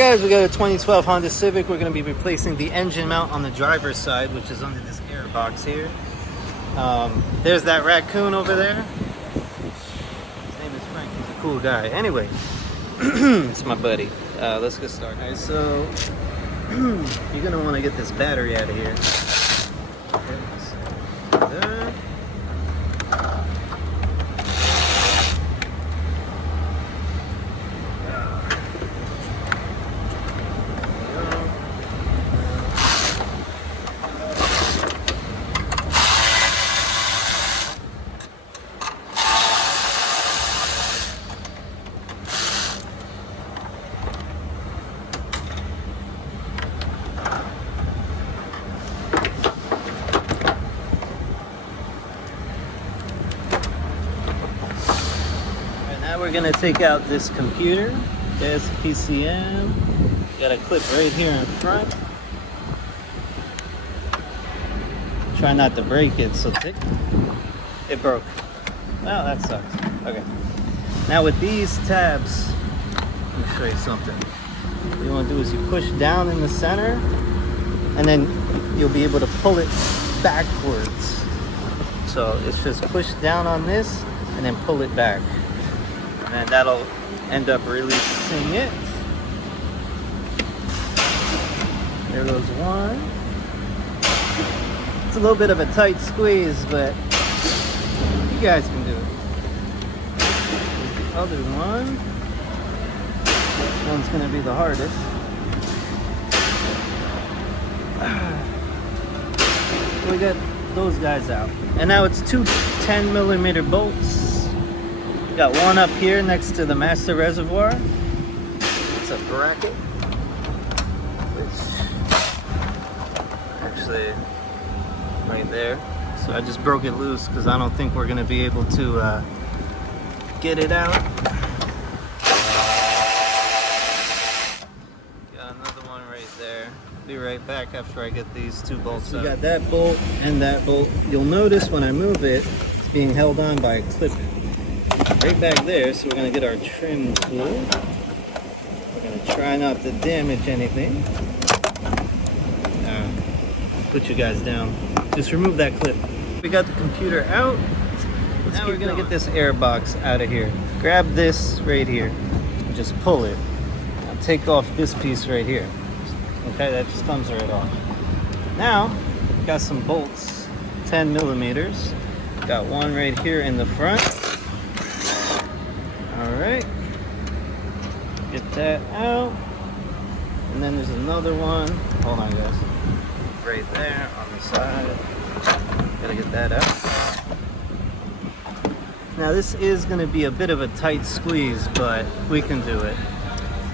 guys, we got a 2012 Honda Civic. We're going to be replacing the engine mount on the driver's side, which is under this air box here. There's that raccoon over there. His name is Frank. He's a cool guy. Anyway, it's my buddy. Let's get started. All right, so you're going to want to get this battery out of here. Okay, so that. We're gonna take out this computer. There's PCM. Got a clip right here in front. Try not to break it, so it broke. Well, that sucks. Okay. Now with these tabs, let me show you something. What you want to do is you push down in the center, and then you'll be able to pull it backwards. So it's just push down on this, and then pull it back. And that'll end up releasing it. There goes one. It's a little bit of a tight squeeze, but you guys can do it. There's the other one. This one's gonna be the hardest. We got those guys out. And now it's two 10mm bolts. Got one up here next to the master reservoir. It's a bracket, which actually right there. So I just broke it loose because I don't think we're gonna be able to get it out. Got another one right there. Be right back after I get these two bolts out. We got that bolt and that bolt. You'll notice when I move it, it's being held on by a clip right back there. So we're gonna get our trim tool. We're gonna try not to damage anything. Put you guys down. Just remove that clip. We got the computer out. Now we're gonna get this air box out of here. Grab this right here and just pull it. Now take off this piece right here. Okay, that just comes right off. Now, got some bolts, 10mm. Got one right here in the front. Alright, get that out, and then there's another one, hold on guys, right there on the side, gotta get that out. Now this is going to be a bit of a tight squeeze, but we can do it.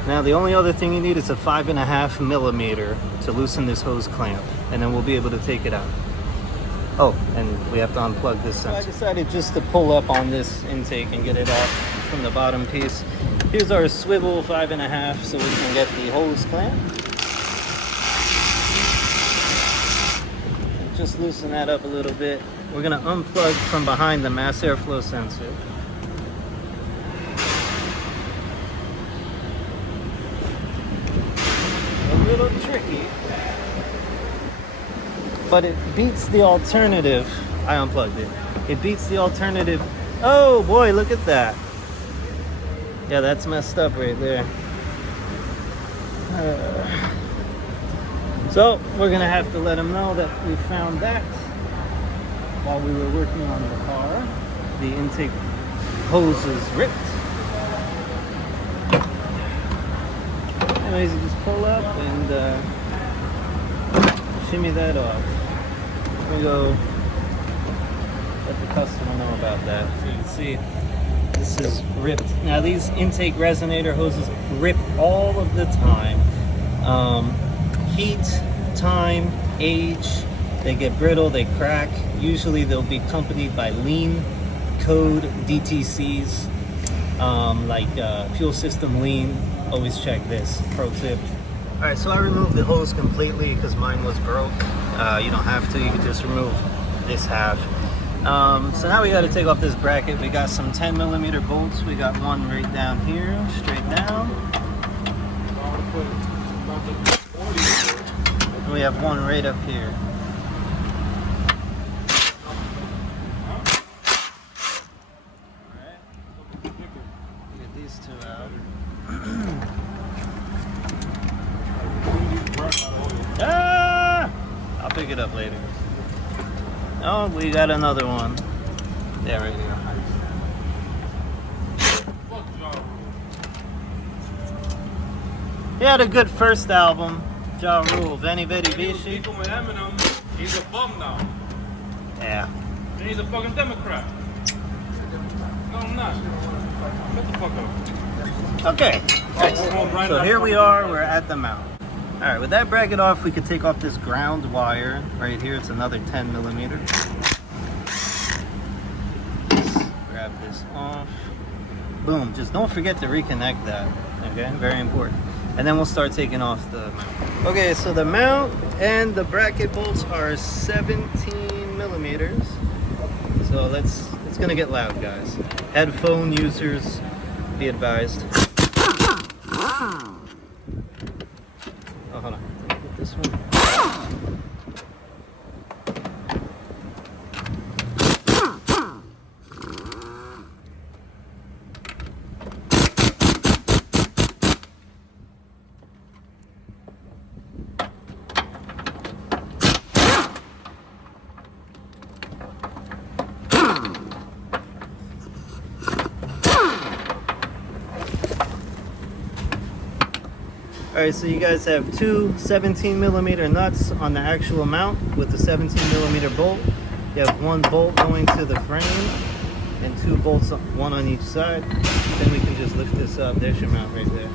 Now the only other thing you need is a 5.5mm to loosen this hose clamp, and then we'll be able to take it out. Oh, and we have to unplug this sensor. So I decided just to pull up on this intake and get it off from the bottom piece. Here's our swivel 5.5 so we can get the hose clamp. And just loosen that up a little bit. We're gonna unplug from behind the mass airflow sensor. A little tricky, but it beats the alternative. I unplugged it. It beats the alternative. Oh boy, look at that. Yeah, that's messed up right there. So we're gonna have to let them know that we found that while we were working on the car. The intake hose is ripped. Anyways, you just pull up and shimmy that off. We go let the customer know about that. So you can see this is ripped. Now these intake resonator hoses rip all of the time. Heat, time, age, they get brittle, they crack. Usually they'll be accompanied by lean code DTCs, like fuel system lean. Always check this, pro tip. All right, so I removed the hose completely because mine was broke. You don't have to, you can just remove this half. So now we got to take off this bracket. We got some 10mm bolts. We got one right down here, straight down. And we have one right up here. Get these two out. Ah! I'll pick it up later. Oh, we got another one. There we go. He had a good first album, Ja Rule, Veni Vidi Vici. Even with Eminem, he's a bum now. Yeah. And he's a fucking Democrat. No, I'm not. Shut the fuck up. Okay. So here we are, we're at the mount. Alright, with that bracket off, we could take off this ground wire. Right here, it's another 10 millimeter. Grab this off. Boom, just don't forget to reconnect that. Okay, very important. And then we'll start taking off the mount. Okay, so the mount and the bracket bolts are 17 millimeters. So it's gonna get loud, guys. Headphone users, be advised. Oh, hold on. Get this one. Alright, so you guys have two 17 millimeter nuts on the actual mount with the 17 millimeter bolt. You have one bolt going to the frame and two bolts, one on each side. Then we can just lift this up. There's your mount right there.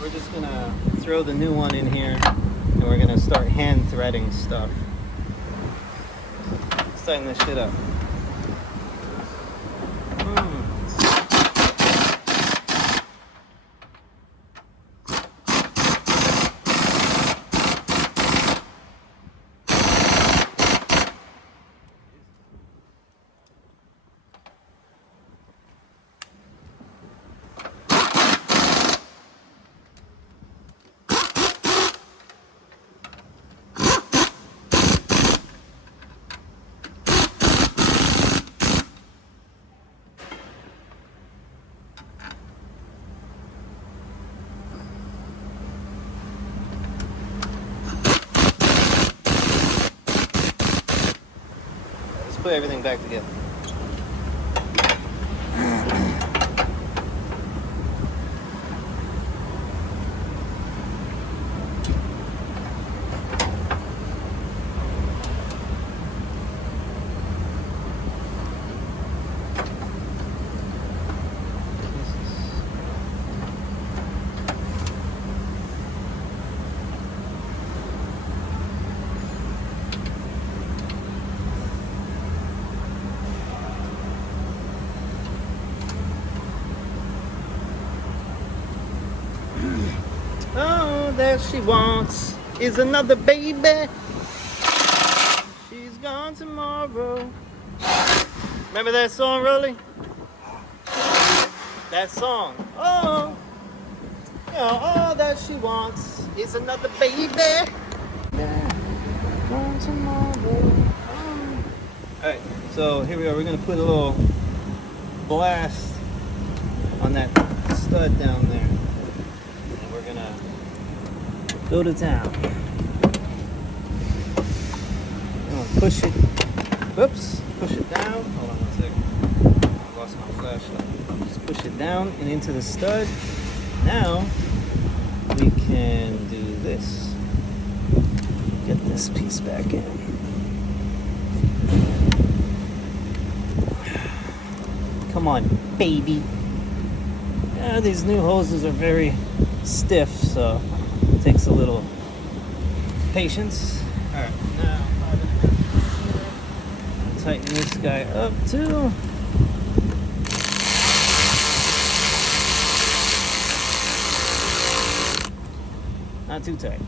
We're just gonna throw the new one in here and we're gonna start hand threading stuff. Starting this shit up. Put everything back together. Oh, that she wants is another baby. She's gone tomorrow. Remember that song, Rolly? That song. Oh, you know, all that she wants is another baby. Gone tomorrow. Oh. Alright, so here we are. We're going to put a little blast on that stud down there. Go to town. Push it. Whoops. Push it down. Hold on 1 second. I lost my flashlight. Just push it down and into the stud. Now we can do this. Get this piece back in. Come on, baby. Yeah, these new hoses are very stiff, so it takes a little patience. Alright, now tighten this guy up too. Not too tight.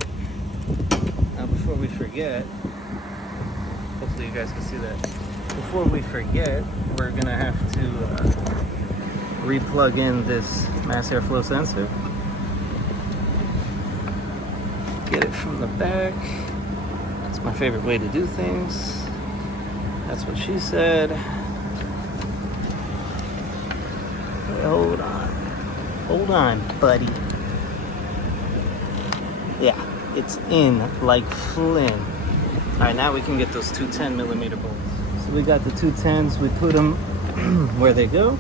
Now before we forget, hopefully you guys can see that. Before we forget, we're gonna have to re-plug in this mass airflow sensor. get it from the back. It's my favorite way to do things. That's what she said. Hey, hold on. Hold on, buddy. Yeah, it's in like Flynn. All right, now we can get those two 10mm bolts. So we got the two 10s. We put them where they go.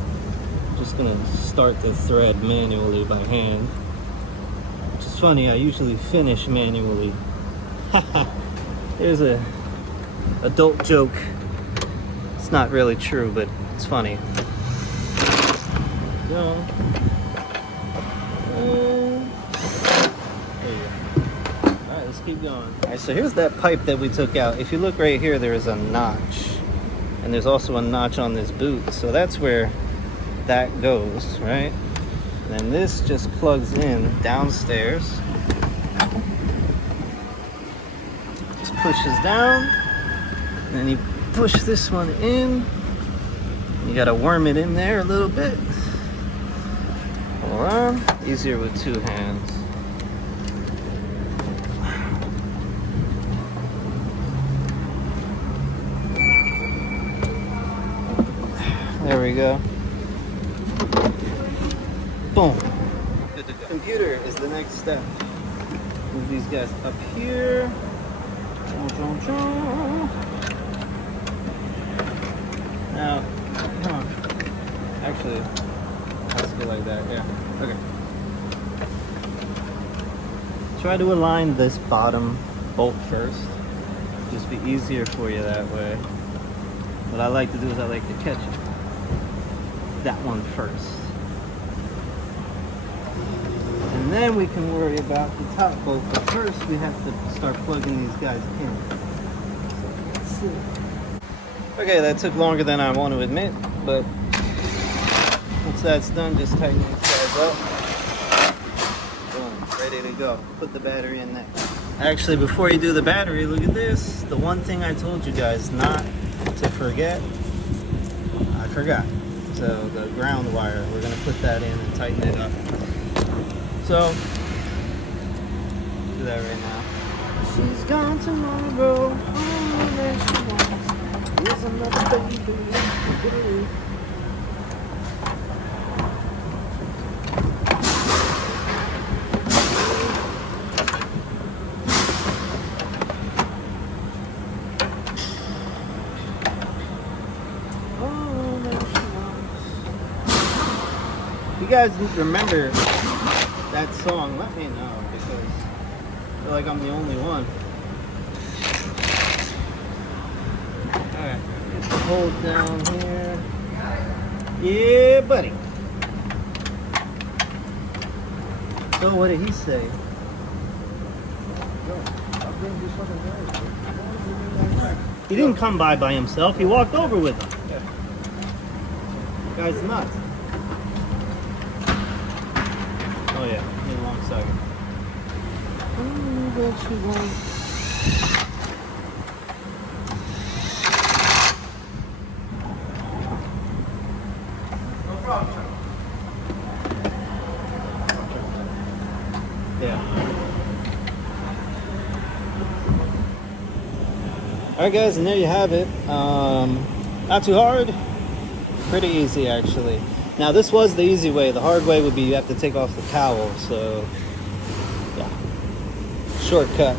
I'm just gonna start the thread manually by hand. Which is funny, I usually finish manually. There's a adult joke. It's not really true, but it's funny. Go. There you go. Alright, let's keep going. Alright, so here's that pipe that we took out. If you look right here, there is a notch. And there's also a notch on this boot. So that's where that goes, right? And then this just plugs in downstairs. Just pushes down. And then you push this one in. You gotta worm it in there a little bit. Hold on. Easier with two hands. There we go. Boom. Good to go. Computer is the next step. Move these guys up here. Now, come on. Actually, let's go like that. Yeah. Okay. Try to align this bottom bolt first. Just be easier for you that way. What I like to do is I like to catch that one first. And then we can worry about the top bolt. But first we have to start plugging these guys in. Let's see. Okay, that took longer than I want to admit, but once that's done, just tighten these guys up. Boom, ready to go. Put the battery in next. Actually, before you do the battery, look at this. The one thing I told you guys not to forget, I forgot. So the ground wire, we're gonna put that in and tighten it up. So, do that right now. She's gone tomorrow, all that she wants is another baby. If you guys remember that song, let me know, because I feel like I'm the only one. Alright, get the hold down here. Yeah, buddy. So what did he say? He didn't come by himself, he walked over with him. Guy's nuts. Oh yeah, need a long second. What you want? No problem. Yeah. Alright guys, and there you have it. Not too hard. Pretty easy actually. Now this was the easy way. The hard way would be you have to take off the cowl. So yeah, shortcut.